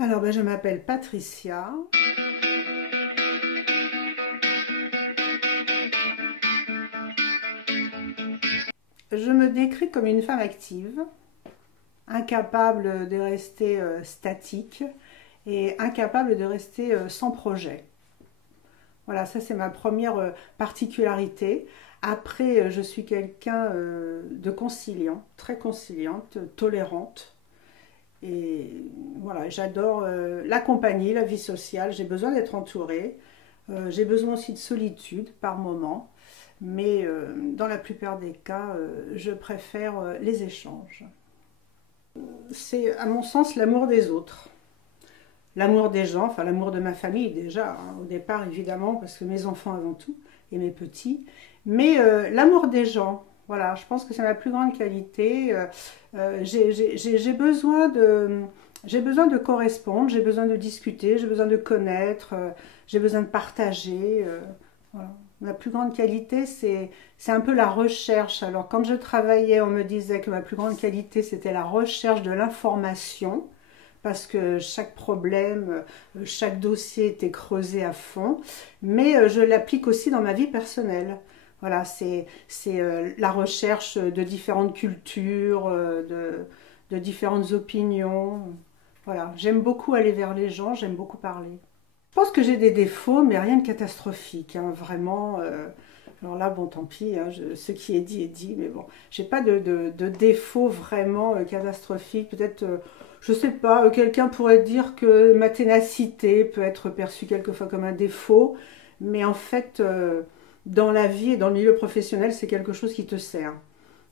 Alors, je m'appelle Patricia. Je me décris comme une femme active, incapable de rester statique et incapable de rester sans projet. Voilà, ça c'est ma première particularité. Après, je suis quelqu'un de conciliant, très conciliante, tolérante. Et voilà, j'adore la compagnie, la vie sociale. J'ai besoin d'être entourée. J'ai besoin aussi de solitude par moment. Mais dans la plupart des cas, je préfère les échanges. C'est à mon sens l'amour des autres. L'amour des gens, enfin l'amour de ma famille déjà, hein, au départ évidemment, parce que mes enfants avant tout, et mes petits. Mais l'amour des gens, voilà, je pense que c'est ma plus grande qualité. J'ai besoin de correspondre, j'ai besoin de discuter, j'ai besoin de connaître, j'ai besoin de partager. Voilà. Ma plus grande qualité, c'est un peu la recherche. Alors quand je travaillais, on me disait que ma plus grande qualité, c'était la recherche de l'information, parce que chaque problème, chaque dossier était creusé à fond, mais je l'applique aussi dans ma vie personnelle. Voilà, c'est la recherche de différentes cultures, de différentes opinions. Voilà, j'aime beaucoup aller vers les gens, j'aime beaucoup parler. Je pense que j'ai des défauts, mais rien de catastrophique, hein, vraiment. Alors là, bon, tant pis, hein, ce qui est dit, mais bon, j'ai pas de défauts vraiment catastrophiques. Peut-être, je sais pas, quelqu'un pourrait dire que ma ténacité peut être perçue quelquefois comme un défaut, mais en fait, dans la vie et dans le milieu professionnel, c'est quelque chose qui te sert.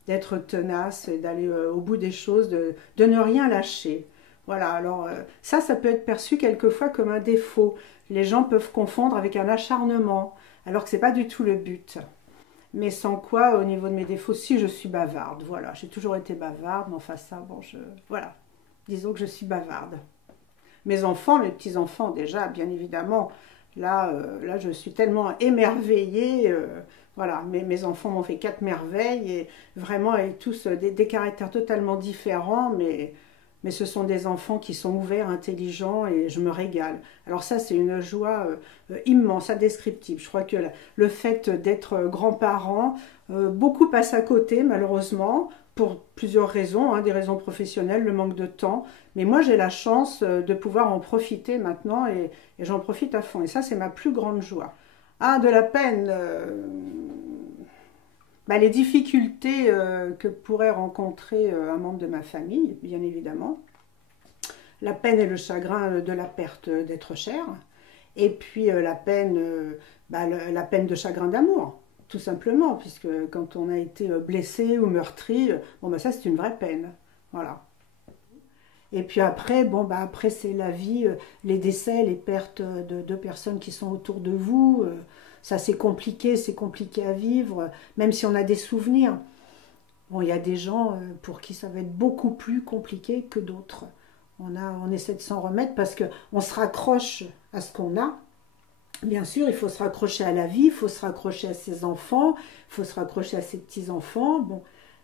D'être tenace, d'aller au bout des choses, de ne rien lâcher. Voilà, alors ça peut être perçu quelquefois comme un défaut. Les gens peuvent confondre avec un acharnement, alors que c'est pas du tout le but. Mais sans quoi, au niveau de mes défauts, si je suis bavarde, voilà, j'ai toujours été bavarde, mais enfin ça, bon, voilà, disons que je suis bavarde. Mes enfants, mes petits-enfants déjà, bien évidemment, là je suis tellement émerveillée, voilà, mes enfants m'ont fait 4 merveilles, et vraiment, avec tous des caractères totalement différents, mais ce sont des enfants qui sont ouverts, intelligents, et je me régale. Alors ça, c'est une joie immense, indescriptible. Je crois que le fait d'être grand-parent, beaucoup passent à côté, malheureusement, pour plusieurs raisons, hein, des raisons professionnelles, le manque de temps. Mais moi, j'ai la chance de pouvoir en profiter maintenant, et j'en profite à fond. Et ça, c'est ma plus grande joie. Ah, de la peine, les difficultés que pourrait rencontrer un membre de ma famille, bien évidemment. La peine et le chagrin de la perte d'être cher. Et puis la peine de chagrin d'amour, tout simplement, puisque quand on a été blessé ou meurtri, bon, ça c'est une vraie peine. Voilà. Et puis après, après c'est la vie, les décès, les pertes de personnes qui sont autour de vous. Ça c'est compliqué à vivre, même si on a des souvenirs. Bon, il y a des gens pour qui ça va être beaucoup plus compliqué que d'autres. On essaie de s'en remettre parce qu'on se raccroche à ce qu'on a. Bien sûr, il faut se raccrocher à la vie, il faut se raccrocher à ses enfants, il faut se raccrocher à ses petits-enfants. Bon,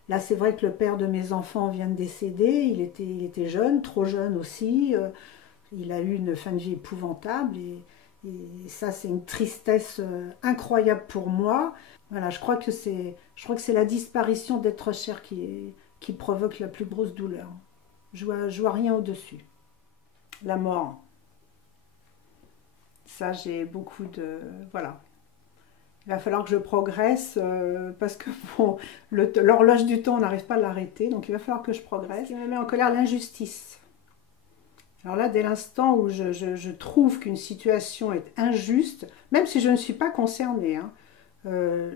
là, c'est vrai que le père de mes enfants vient de décéder, il était jeune, trop jeune aussi. Il a eu une fin de vie épouvantable, et ça, c'est une tristesse incroyable pour moi. Voilà, je crois que c'est la disparition d'être cher qui provoque la plus grosse douleur. Je vois rien au-dessus. La mort. Ça, j'ai beaucoup de... Voilà. Il va falloir que je progresse parce que bon, l'horloge du temps, on n'arrive pas à l'arrêter. Donc il va falloir que je progresse. Ce qui me met en colère, l'injustice. Alors là, dès l'instant où je trouve qu'une situation est injuste, même si je ne suis pas concernée, hein,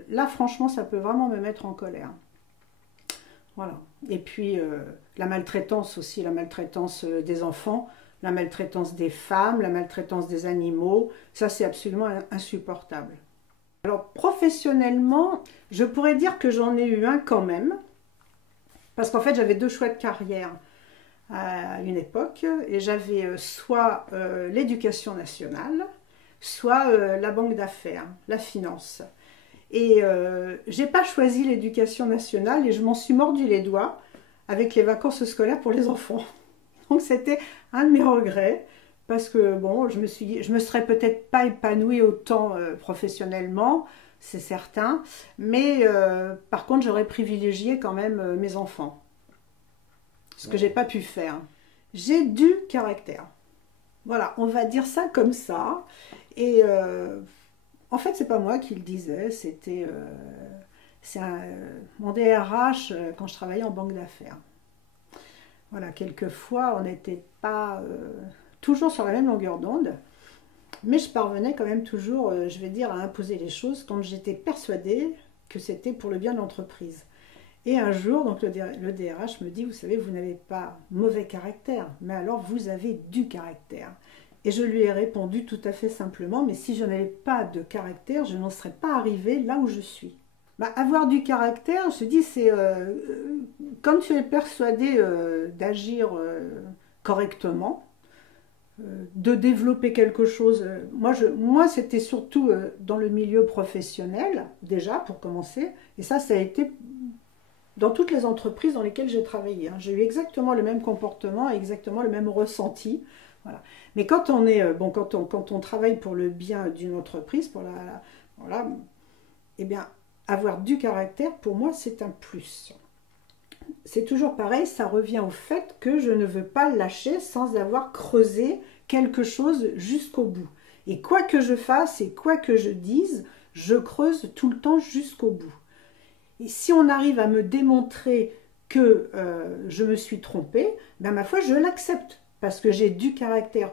là, franchement, ça peut vraiment me mettre en colère. Voilà. Et puis, la maltraitance aussi, la maltraitance des enfants, la maltraitance des femmes, la maltraitance des animaux, ça c'est absolument insupportable. Alors professionnellement, je pourrais dire que j'en ai eu un quand même, parce qu'en fait j'avais deux choix de carrière à une époque, et j'avais soit l'éducation nationale, soit la banque d'affaires, la finance. Et j'ai pas choisi l'éducation nationale, et je m'en suis mordu les doigts avec les vacances scolaires pour les enfants. Donc c'était un de mes regrets, parce que bon, je me serais peut-être pas épanouie autant professionnellement, c'est certain, mais par contre j'aurais privilégié quand même mes enfants, ce que j'ai pas pu faire. J'ai du caractère. Voilà, on va dire ça comme ça. Et en fait, c'est pas moi qui le disais, c'était mon DRH quand je travaillais en banque d'affaires. Voilà, quelquefois, on n'était pas toujours sur la même longueur d'onde, mais je parvenais quand même toujours, je vais dire, à imposer les choses quand j'étais persuadée que c'était pour le bien de l'entreprise. Et un jour, donc le DRH me dit, vous savez, vous n'avez pas mauvais caractère, mais alors vous avez du caractère. Et je lui ai répondu tout à fait simplement, mais si je n'avais pas de caractère, je n'en serais pas arrivée là où je suis. Bah, avoir du caractère, je dis, c'est quand tu es persuadé d'agir correctement, de développer quelque chose. Moi c'était surtout dans le milieu professionnel, déjà, pour commencer, et ça a été dans toutes les entreprises dans lesquelles j'ai travaillé. Hein. J'ai eu exactement le même comportement, exactement le même ressenti. Voilà. Mais quand on est quand on travaille pour le bien d'une entreprise, voilà, eh bien, avoir du caractère, pour moi, c'est un plus. C'est toujours pareil, ça revient au fait que je ne veux pas lâcher sans avoir creusé quelque chose jusqu'au bout. Et quoi que je fasse et quoi que je dise, je creuse tout le temps jusqu'au bout. Et si on arrive à me démontrer que je me suis trompée, ben ma foi, je l'accepte, parce que j'ai du caractère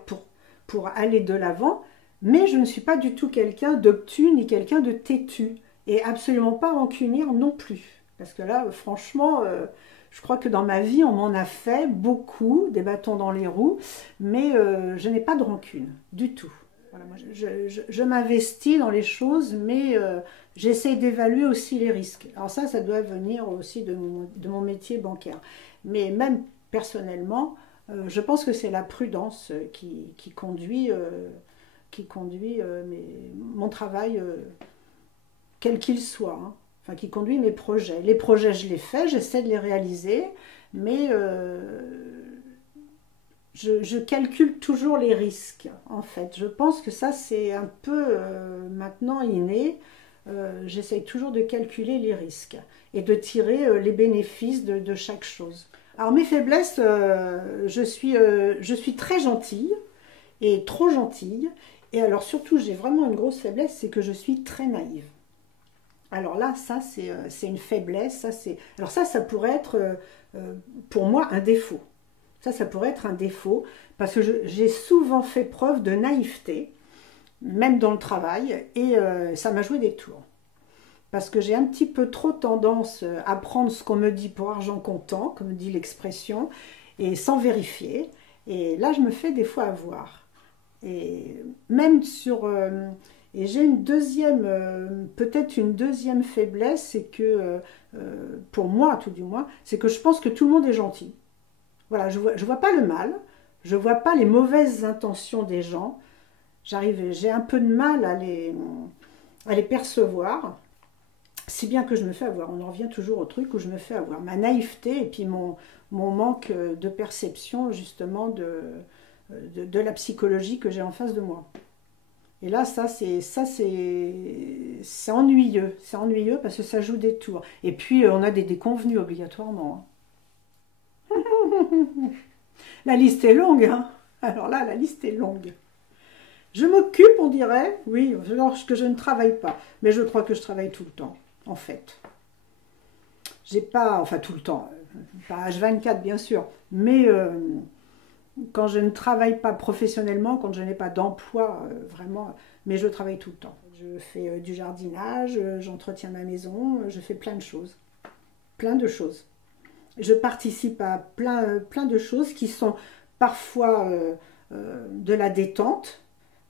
pour aller de l'avant, mais je ne suis pas du tout quelqu'un d'obtus ni quelqu'un de têtu, et absolument pas rancunière non plus. Parce que là, franchement, je crois que dans ma vie, on m'en a fait beaucoup, des bâtons dans les roues, mais je n'ai pas de rancune, du tout. Voilà, moi, je m'investis dans les choses, mais j'essaie d'évaluer aussi les risques. Alors ça doit venir aussi de mon métier bancaire. Mais même personnellement, je pense que c'est la prudence qui conduit mon travail, quel qu'il soit, hein. Enfin, qui conduit mes projets. Les projets, je les fais, j'essaie de les réaliser, mais je calcule toujours les risques, en fait. Je pense que ça, c'est un peu maintenant inné. J'essaye toujours de calculer les risques et de tirer les bénéfices de chaque chose. Alors, mes faiblesses, je suis très gentille et trop gentille. Et alors, surtout, j'ai vraiment une grosse faiblesse, c'est que je suis très naïve. Alors là, ça, c'est une faiblesse. Alors ça pourrait être, pour moi, un défaut. Ça pourrait être un défaut, parce que j'ai souvent fait preuve de naïveté, même dans le travail, et ça m'a joué des tours. Parce que j'ai un petit peu trop tendance à prendre ce qu'on me dit pour argent comptant, comme dit l'expression, et sans vérifier. Et là, je me fais des fois avoir. Et même et j'ai une deuxième, peut-être une deuxième faiblesse, c'est que, pour moi tout du moins, c'est que je pense que tout le monde est gentil. Voilà, je vois pas le mal, je vois pas les mauvaises intentions des gens. J'ai un peu de mal à les percevoir, si bien que je me fais avoir. On en revient toujours au truc où je me fais avoir. Ma naïveté et puis mon manque de perception, justement, de la psychologie que j'ai en face de moi. Et là, c'est ennuyeux. C'est ennuyeux parce que ça joue des tours. Et puis, on a des déconvenus obligatoirement. Hein. La liste est longue. Hein. Alors là, la liste est longue. Je m'occupe, on dirait, oui, lorsque je ne travaille pas. Mais je crois que je travaille tout le temps, en fait. J'ai pas, enfin tout le temps, pas H24 bien sûr, mais quand je ne travaille pas professionnellement, quand je n'ai pas d'emploi, vraiment, mais je travaille tout le temps. Je fais du jardinage, j'entretiens ma maison, je fais plein de choses. Plein de choses. Je participe à plein de choses qui sont parfois de la détente,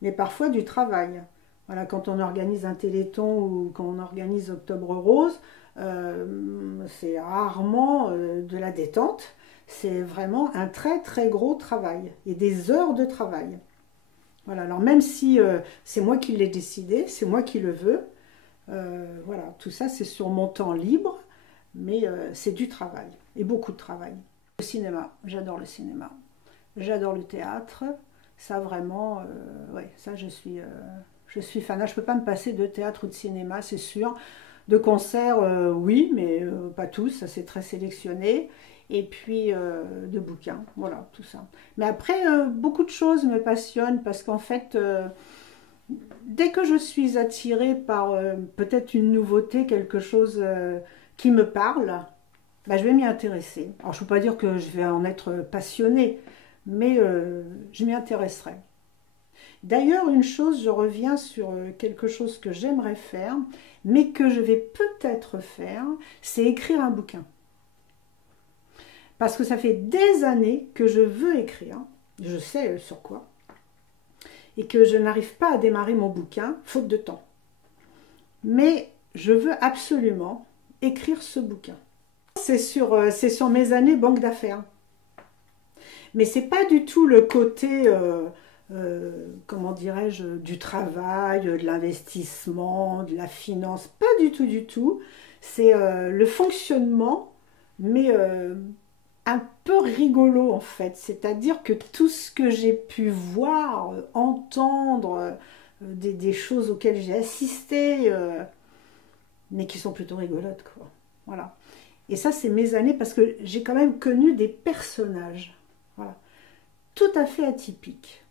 mais parfois du travail. Voilà, quand on organise un téléthon ou quand on organise Octobre Rose, c'est rarement de la détente. C'est vraiment un très très gros travail et des heures de travail. Voilà, alors même si c'est moi qui l'ai décidé, c'est moi qui le veux, voilà, tout ça c'est sur mon temps libre, mais c'est du travail et beaucoup de travail. Le cinéma, j'adore le cinéma. J'adore le théâtre. Ça vraiment, ouais, ça je suis fan. Je peux pas me passer de théâtre ou de cinéma, c'est sûr. De concerts, oui, mais pas tous, ça c'est très sélectionné. Et puis de bouquins, voilà, tout ça. Mais après, beaucoup de choses me passionnent parce qu'en fait, dès que je suis attirée par peut-être une nouveauté, quelque chose qui me parle, bah, je vais m'y intéresser. Alors je ne peux pas dire que je vais en être passionnée, mais je m'y intéresserai. D'ailleurs, une chose, je reviens sur quelque chose que j'aimerais faire, mais que je vais peut-être faire, c'est écrire un bouquin. Parce que ça fait des années que je veux écrire, je sais sur quoi, et que je n'arrive pas à démarrer mon bouquin, faute de temps. Mais je veux absolument écrire ce bouquin. C'est sur mes années banque d'affaires. Mais c'est pas du tout le côté, comment dirais-je, du travail, de l'investissement, de la finance. Pas du tout, du tout. C'est le fonctionnement, mais un peu rigolo en fait. C'est-à-dire que tout ce que j'ai pu voir, entendre, des choses auxquelles j'ai assisté, mais qui sont plutôt rigolotes, quoi. Voilà. Et ça, c'est mes années parce que j'ai quand même connu des personnages, voilà, tout à fait atypiques.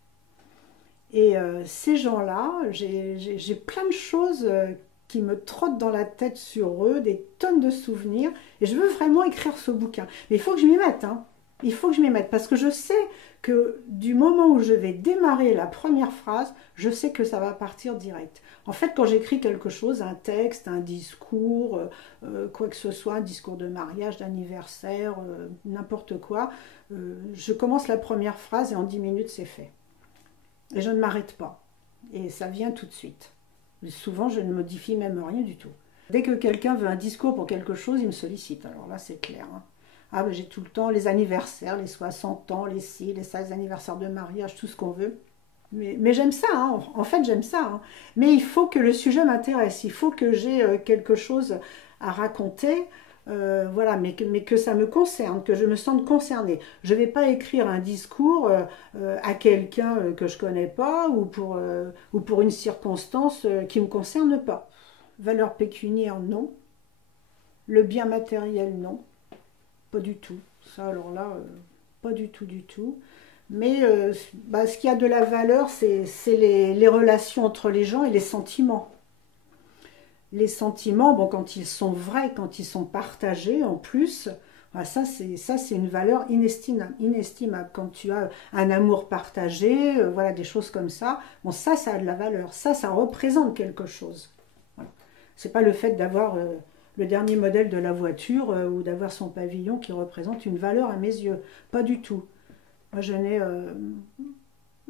Et ces gens-là, j'ai plein de choses qui me trottent dans la tête sur eux, des tonnes de souvenirs, et je veux vraiment écrire ce bouquin. Mais il faut que je m'y mette, hein. Il faut que je m'y mette, parce que je sais que du moment où je vais démarrer la première phrase, je sais que ça va partir direct. En fait, quand j'écris quelque chose, un texte, un discours, quoi que ce soit, un discours de mariage, d'anniversaire, n'importe quoi, je commence la première phrase et en 10 minutes, c'est fait. Et je ne m'arrête pas. Et ça vient tout de suite. Mais souvent, je ne modifie même rien du tout. Dès que quelqu'un veut un discours pour quelque chose, il me sollicite. Alors là, c'est clair, hein. Ah, ben, j'ai tout le temps les anniversaires, les 60 ans, les 6, les 16 anniversaires de mariage, tout ce qu'on veut. Mais j'aime ça, hein. En fait, j'aime ça, hein. Mais il faut que le sujet m'intéresse. Il faut que j'ai quelque chose à raconter. Voilà, mais que ça me concerne, que je me sente concernée. Je ne vais pas écrire un discours à quelqu'un que je ne connais pas ou pour une circonstance qui ne me concerne pas. Valeur pécuniaire, non. Le bien matériel, non. Pas du tout. Ça, alors là, pas du tout, du tout. Mais bah, ce qui a de la valeur, c'est les relations entre les gens et les sentiments. Les sentiments, bon, quand ils sont vrais, quand ils sont partagés en plus, bah, ça c'est une valeur inestimable. Quand tu as un amour partagé, voilà, des choses comme ça, bon, ça a de la valeur. Ça représente quelque chose. Voilà. C'est pas le fait d'avoir le dernier modèle de la voiture ou d'avoir son pavillon qui représente une valeur à mes yeux. Pas du tout. Moi,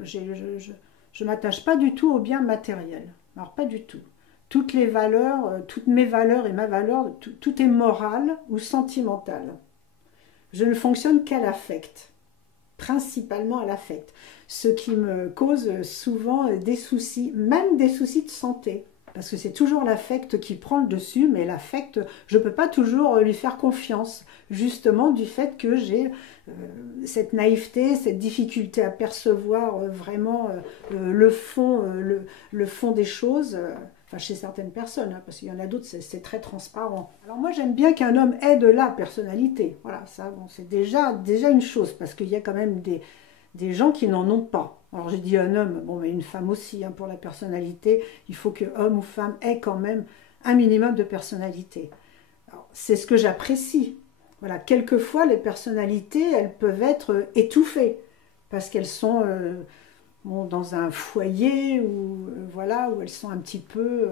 je m'attache pas du tout au bien matériel. Alors, pas du tout. Toutes les valeurs, toutes mes valeurs et ma valeur, tout est moral ou sentimental. Je ne fonctionne qu'à l'affect, principalement à l'affect. Ce qui me cause souvent des soucis, même des soucis de santé. Parce que c'est toujours l'affect qui prend le dessus, mais l'affect, je ne peux pas toujours lui faire confiance, justement du fait que j'ai cette naïveté, cette difficulté à percevoir vraiment le fond des choses, enfin chez certaines personnes, hein, parce qu'il y en a d'autres, c'est très transparent. Alors moi j'aime bien qu'un homme ait de la personnalité, voilà, ça bon, c'est déjà une chose, parce qu'il y a quand même des gens qui n'en ont pas. Alors j'ai dit un homme, bon mais une femme aussi, hein, pour la personnalité, il faut que homme ou femme ait quand même un minimum de personnalité. C'est ce que j'apprécie. Voilà, quelquefois les personnalités, elles peuvent être étouffées, parce qu'elles sont bon, dans un foyer, ou voilà, où elles sont un petit peu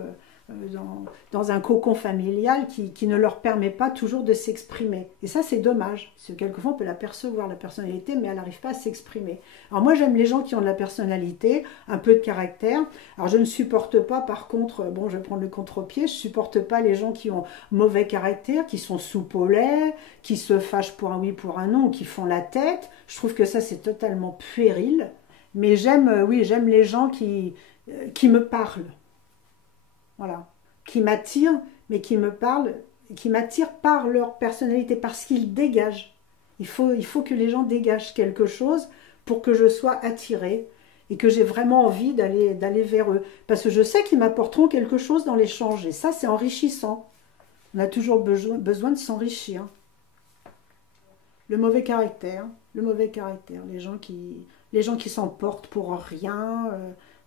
dans un cocon familial qui ne leur permet pas toujours de s'exprimer. Et ça, c'est dommage, parce que quelquefois, on peut l'apercevoir, la personnalité, mais elle n'arrive pas à s'exprimer. Alors moi, j'aime les gens qui ont de la personnalité, un peu de caractère. Alors je ne supporte pas, par contre, bon, je vais prendre le contre-pied, je ne supporte pas les gens qui ont mauvais caractère, qui sont soupes au lait, qui se fâchent pour un oui, pour un non, ou qui font la tête. Je trouve que ça, c'est totalement puéril. Mais j'aime, oui, j'aime les gens qui me parlent. Voilà, qui m'attirent, mais qui me parlent, qui m'attirent par leur personnalité, parce qu'ils dégagent. Il faut que les gens dégagent quelque chose pour que je sois attirée et que j'ai vraiment envie d'aller vers eux. Parce que je sais qu'ils m'apporteront quelque chose dans l'échange. Et ça, c'est enrichissant. On a toujours besoin de s'enrichir. Le mauvais caractère, les gens qui s'emportent pour rien,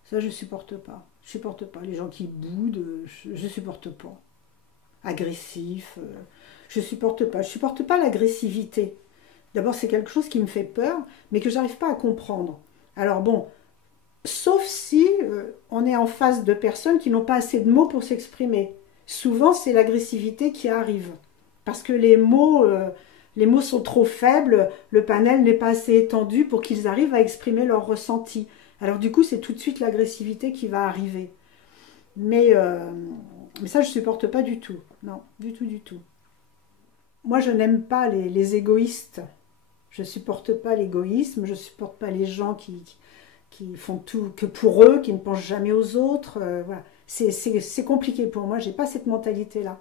ça je supporte pas. Je supporte pas. Les gens qui boudent, je supporte pas. Agressifs, je supporte pas. Je supporte pas l'agressivité. D'abord, c'est quelque chose qui me fait peur, mais que j'arrive pas à comprendre. Alors bon, sauf si on est en face de personnes qui n'ont pas assez de mots pour s'exprimer. Souvent, c'est l'agressivité qui arrive. Parce que les mots sont trop faibles, le panel n'est pas assez étendu pour qu'ils arrivent à exprimer leur ressenti. Alors du coup, c'est tout de suite l'agressivité qui va arriver. Mais ça, je ne supporte pas du tout. Non, du tout, du tout. Moi, je n'aime pas les égoïstes. Je ne supporte pas l'égoïsme, je ne supporte pas les gens qui font tout que pour eux, qui ne pensent jamais aux autres. Voilà. C'est compliqué pour moi, je n'ai pas cette mentalité-là.